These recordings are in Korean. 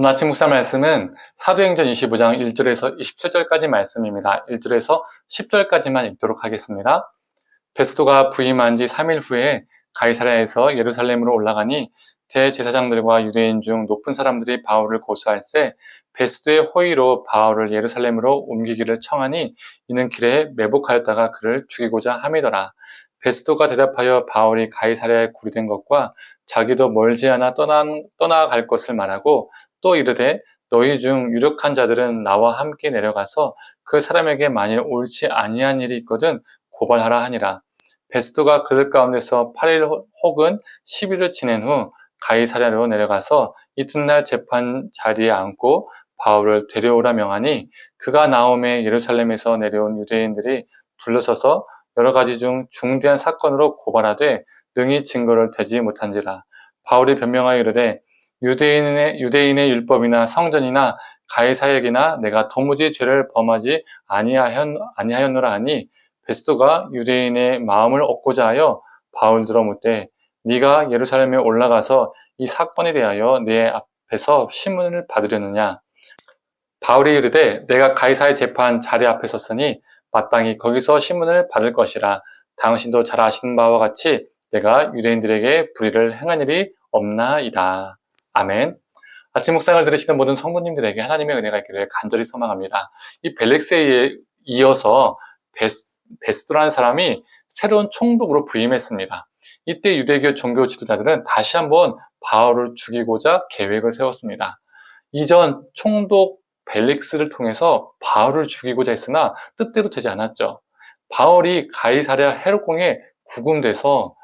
오늘 아침 묵상 말씀은 사도행전 25장 1절에서 27절까지 말씀입니다. 1절에서 10절까지만 읽도록 하겠습니다. 베스도가 부임한 지 3일 후에 가이사랴에서 예루살렘으로 올라가니 대제사장들과 유대인 중 높은 사람들이 바울을 고소할세 베스도의 호의로 바울을 예루살렘으로 옮기기를 청하니 이는 길에 매복하였다가 그를 죽이고자 함이더라. 베스도가 대답하여 바울이 가이사랴에 구리된 것과 자기도 멀지 않아 떠나갈 것을 말하고 또 이르되 너희 중 유력한 자들은 나와 함께 내려가서 그 사람에게 만일 옳지 아니한 일이 있거든 고발하라 하니라. 베스도가 그들 가운데서 8일 혹은 10일을 지낸 후 가이사랴로 내려가서 이튿날 재판 자리에 앉고 바울을 데려오라 명하니 그가 나오매 예루살렘에서 내려온 유대인들이 둘러서서 여러 가지 중 중대한 사건으로 고발하되 능히 증거를 대지 못한지라. 바울이 변명하여 이르되 유대인의 율법이나 성전이나 가이사에게나 내가 도무지 죄를 범하지 아니하였노라 하니 베스도가 유대인의 마음을 얻고자 하여 바울들어 묻되 네가 예루살렘에 올라가서 이 사건에 대하여 내 앞에서 신문을 받으려느냐. 바울이 이르되 내가 가이사의 재판 자리 앞에 섰으니 마땅히 거기서 신문을 받을 것이라. 당신도 잘 아시는 바와 같이 내가 유대인들에게 불의를 행한 일이 없나이다. 아멘. 아침 묵상을 들으시는 모든 성도님들에게 하나님의 은혜가 있기를 간절히 소망합니다. 이 벨릭스에 이어서 베스도라는 사람이 새로운 총독으로 부임했습니다. 이때 유대교 종교 지도자들은 다시 한번 바울을 죽이고자 계획을 세웠습니다. 이전 총독 벨릭스를 통해서 바울을 죽이고자 했으나 뜻대로 되지 않았죠. 바울이 가이사랴 헤롯궁에 구금돼서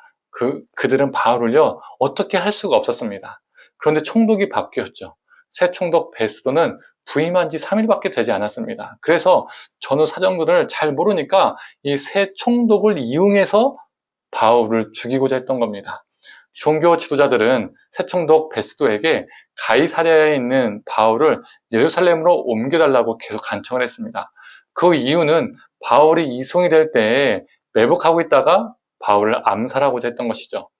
그들은 바울을요 어떻게 할 수가 없었습니다. 그런데 총독이 바뀌었죠. 새 총독 베스도는 부임한 지 3일밖에 되지 않았습니다. 그래서 전후 사정들을 잘 모르니까 이 새 총독을 이용해서 바울을 죽이고자 했던 겁니다. 종교 지도자들은 새 총독 베스도에게 가이사랴에 있는 바울을 예루살렘으로 옮겨달라고 계속 간청을 했습니다. 그 이유는 바울이 이송이 될 때에 매복하고 있다가 바울을 암살하고자 했던 것이죠.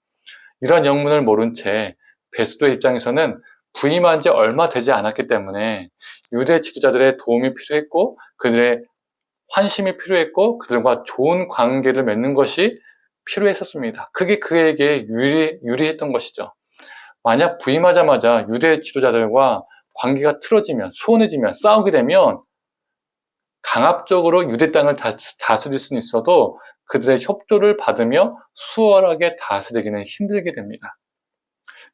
이런 영문을 모른 채 베스도의 입장에서는 부임한 지 얼마 되지 않았기 때문에 유대 지도자들의 도움이 필요했고 그들의 환심이 필요했고 그들과 좋은 관계를 맺는 것이 필요했었습니다. 그게 그에게 유리했던 것이죠. 만약 부임하자마자 유대 지도자들과 관계가 틀어지면 소원해지면 싸우게 되면 강압적으로 유대 땅을 다스릴 수는 있어도 그들의 협조를 받으며 수월하게 다스리기는 힘들게 됩니다.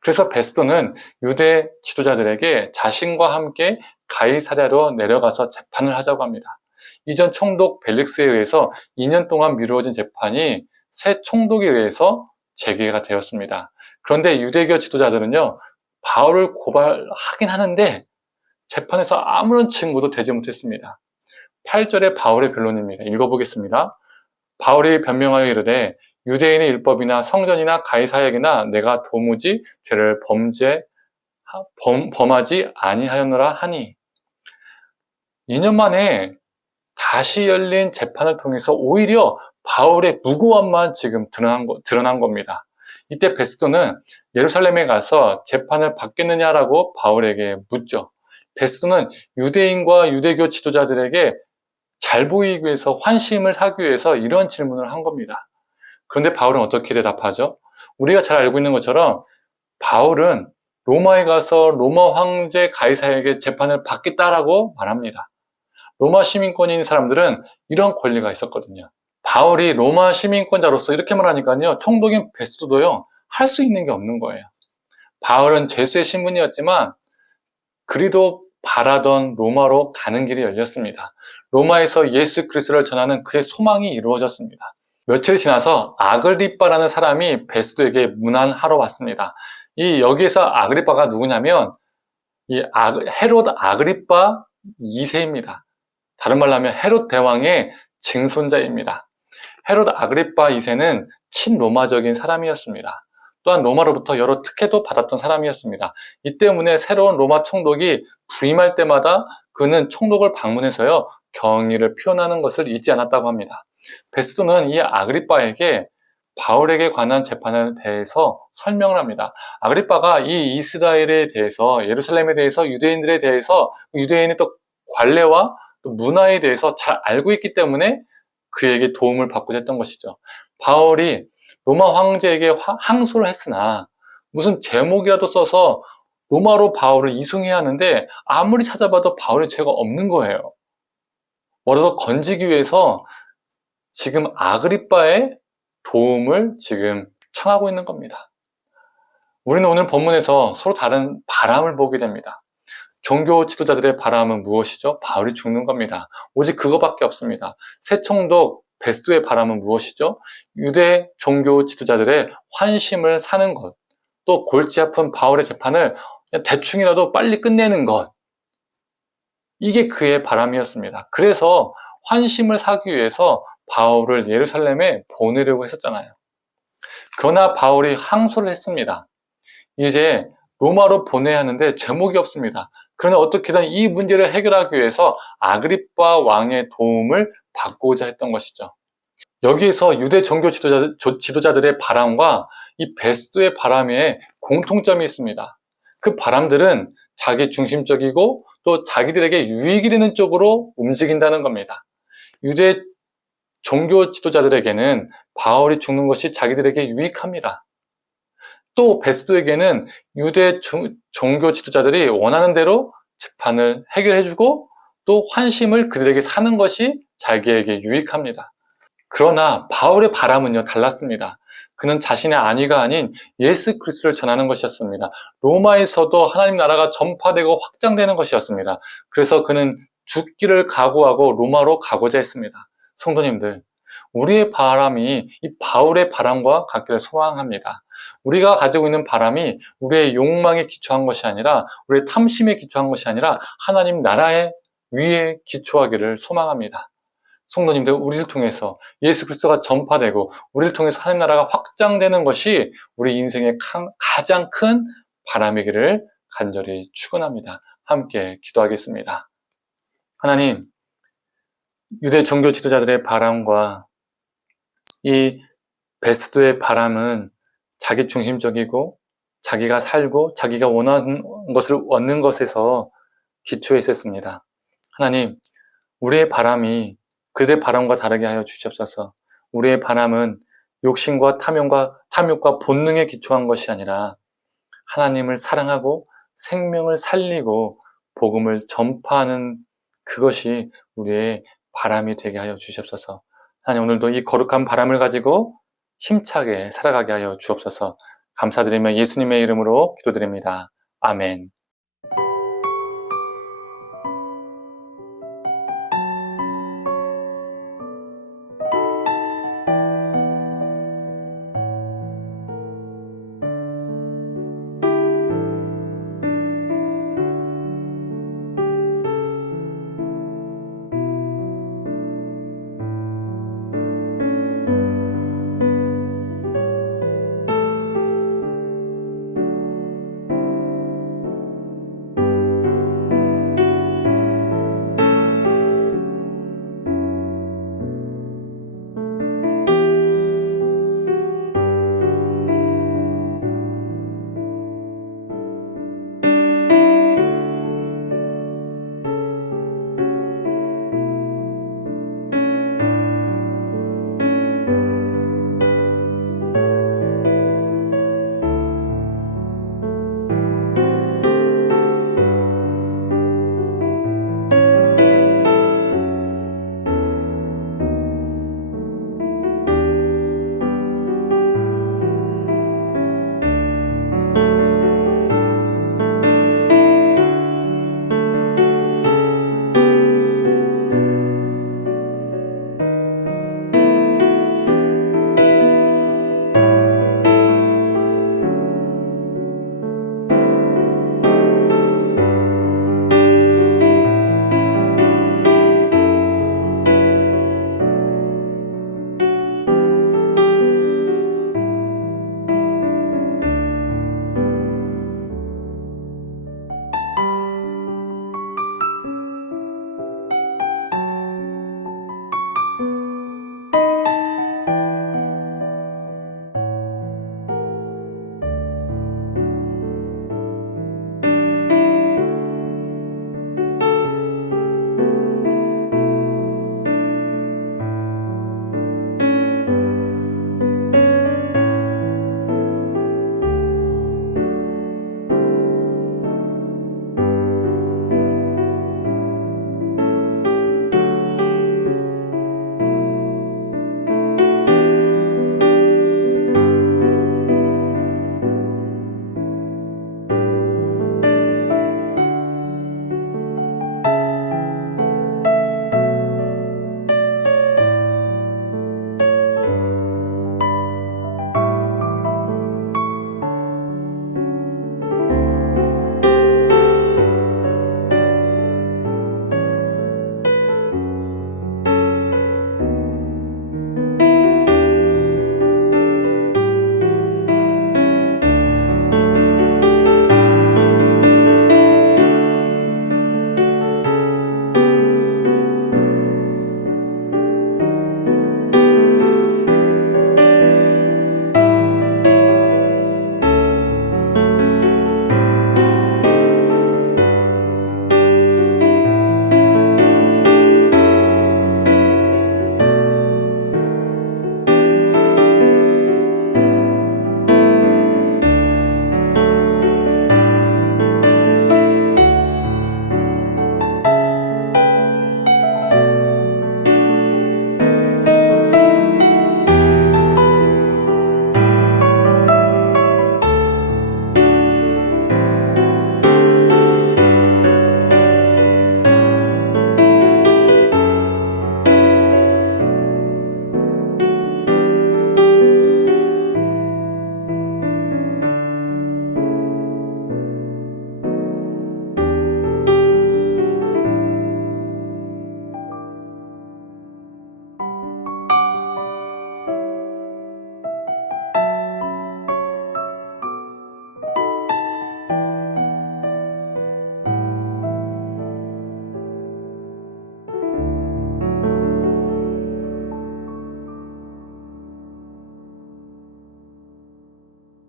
그래서 베스도는 유대 지도자들에게 자신과 함께 가이사랴로 내려가서 재판을 하자고 합니다. 이전 총독 벨릭스에 의해서 2년 동안 미루어진 재판이 새 총독에 의해서 재개가 되었습니다. 그런데 유대교 지도자들은요, 바울을 고발하긴 하는데 재판에서 아무런 증거도 되지 못했습니다. 8절의 바울의 변론입니다. 읽어보겠습니다. 바울이 변명하여 이르되 유대인의 율법이나 성전이나 가이사에게나 내가 도무지 죄를 범하지 아니하였노라 하니 2년 만에 다시 열린 재판을 통해서 오히려 바울의 무고함만 지금 드러난 겁니다. 이때 베스도는 예루살렘에 가서 재판을 받겠느냐라고 바울에게 묻죠. 베스도는 유대인과 유대교 지도자들에게 잘 보이기 위해서 환심을 사기 위해서 이런 질문을 한 겁니다. 그런데 바울은 어떻게 대답하죠? 우리가 잘 알고 있는 것처럼 바울은 로마에 가서 로마 황제 가이사에게 재판을 받겠다라고 말합니다. 로마 시민권인 사람들은 이런 권리가 있었거든요. 바울이 로마 시민권자로서 이렇게 말하니까요, 총독인 베스도도요, 할 수 있는 게 없는 거예요. 바울은 죄수의 신분이었지만 그리도 바라던 로마로 가는 길이 열렸습니다. 로마에서 예수 그리스도를 전하는 그의 소망이 이루어졌습니다. 며칠 지나서 아그리빠라는 사람이 베스도에게 문안하러 왔습니다. 여기에서 아그리빠가 누구냐면 헤롯 아그리빠 2세입니다. 다른 말로 하면 헤롯 대왕의 증손자입니다. 헤롯 아그리빠 2세는 친로마적인 사람이었습니다. 또한 로마로부터 여러 특혜도 받았던 사람이었습니다. 이 때문에 새로운 로마 총독이 부임할 때마다 그는 총독을 방문해서요, 경의를 표현하는 것을 잊지 않았다고 합니다. 베스도는 이 아그리빠에게 바울에게 관한 재판에 대해서 설명을 합니다. 아그리빠가 이 이스라엘에 대해서, 예루살렘에 대해서, 유대인들에 대해서, 유대인의 또 관례와 또 문화에 대해서 잘 알고 있기 때문에 그에게 도움을 받고자 했던 것이죠. 바울이 로마 황제에게 항소를 했으나 무슨 제목이라도 써서 로마로 바울을 이송해야 하는데 아무리 찾아봐도 바울의 죄가 없는 거예요. 뭐라도 건지기 위해서 지금 아그리빠의 도움을 지금 청하고 있는 겁니다. 우리는 오늘 본문에서 서로 다른 바람을 보게 됩니다. 종교 지도자들의 바람은 무엇이죠? 바울이 죽는 겁니다. 오직 그거밖에 없습니다. 새총독 베스도의 바람은 무엇이죠? 유대 종교 지도자들의 환심을 사는 것, 또 골치 아픈 바울의 재판을 대충이라도 빨리 끝내는 것, 이게 그의 바람이었습니다. 그래서 환심을 사기 위해서 바울을 예루살렘에 보내려고 했었잖아요. 그러나 바울이 항소를 했습니다. 이제 로마로 보내야 하는데 제목이 없습니다. 그러나 어떻게든 이 문제를 해결하기 위해서 아그리빠 왕의 도움을 받고자 했던 것이죠. 여기에서 유대 종교 지도자들의 바람과 이 베스도의 바람에 공통점이 있습니다. 그 바람들은 자기 중심적이고 또 자기들에게 유익이 되는 쪽으로 움직인다는 겁니다. 유대 종교 지도자들에게는 바울이 죽는 것이 자기들에게 유익합니다. 또 베스도에게는 유대 종교 지도자들이 원하는 대로 재판을 해결해주고 또 환심을 그들에게 사는 것이 자기에게 유익합니다. 그러나 바울의 바람은요 달랐습니다. 그는 자신의 안위가 아닌 예수 그리스도를 전하는 것이었습니다. 로마에서도 하나님 나라가 전파되고 확장되는 것이었습니다. 그래서 그는 죽기를 각오하고 로마로 가고자 했습니다. 성도님들, 우리의 바람이 이 바울의 바람과 같기를 소망합니다. 우리가 가지고 있는 바람이 우리의 욕망에 기초한 것이 아니라, 우리의 탐심에 기초한 것이 아니라 하나님 나라의 위에 기초하기를 소망합니다. 성도님들, 우리를 통해서 예수 그리스도가 전파되고 우리를 통해서 하나님 나라가 확장되는 것이 우리 인생의 가장 큰 바람이기를 간절히 축원합니다. 함께 기도하겠습니다. 하나님, 유대 종교 지도자들의 바람과 이 베스도의 바람은 자기 중심적이고 자기가 살고 자기가 원하는 것을 얻는 것에서 기초해 있었습니다. 하나님, 우리의 바람이 그들의 바람과 다르게 하여 주시옵소서. 우리의 바람은 욕심과 탐욕과 본능에 기초한 것이 아니라 하나님을 사랑하고 생명을 살리고 복음을 전파하는 그것이 우리의 바람이 되게 하여 주시옵소서. 하나님, 오늘도 이 거룩한 바람을 가지고 힘차게 살아가게 하여 주옵소서. 감사드리며 예수님의 이름으로 기도드립니다. 아멘.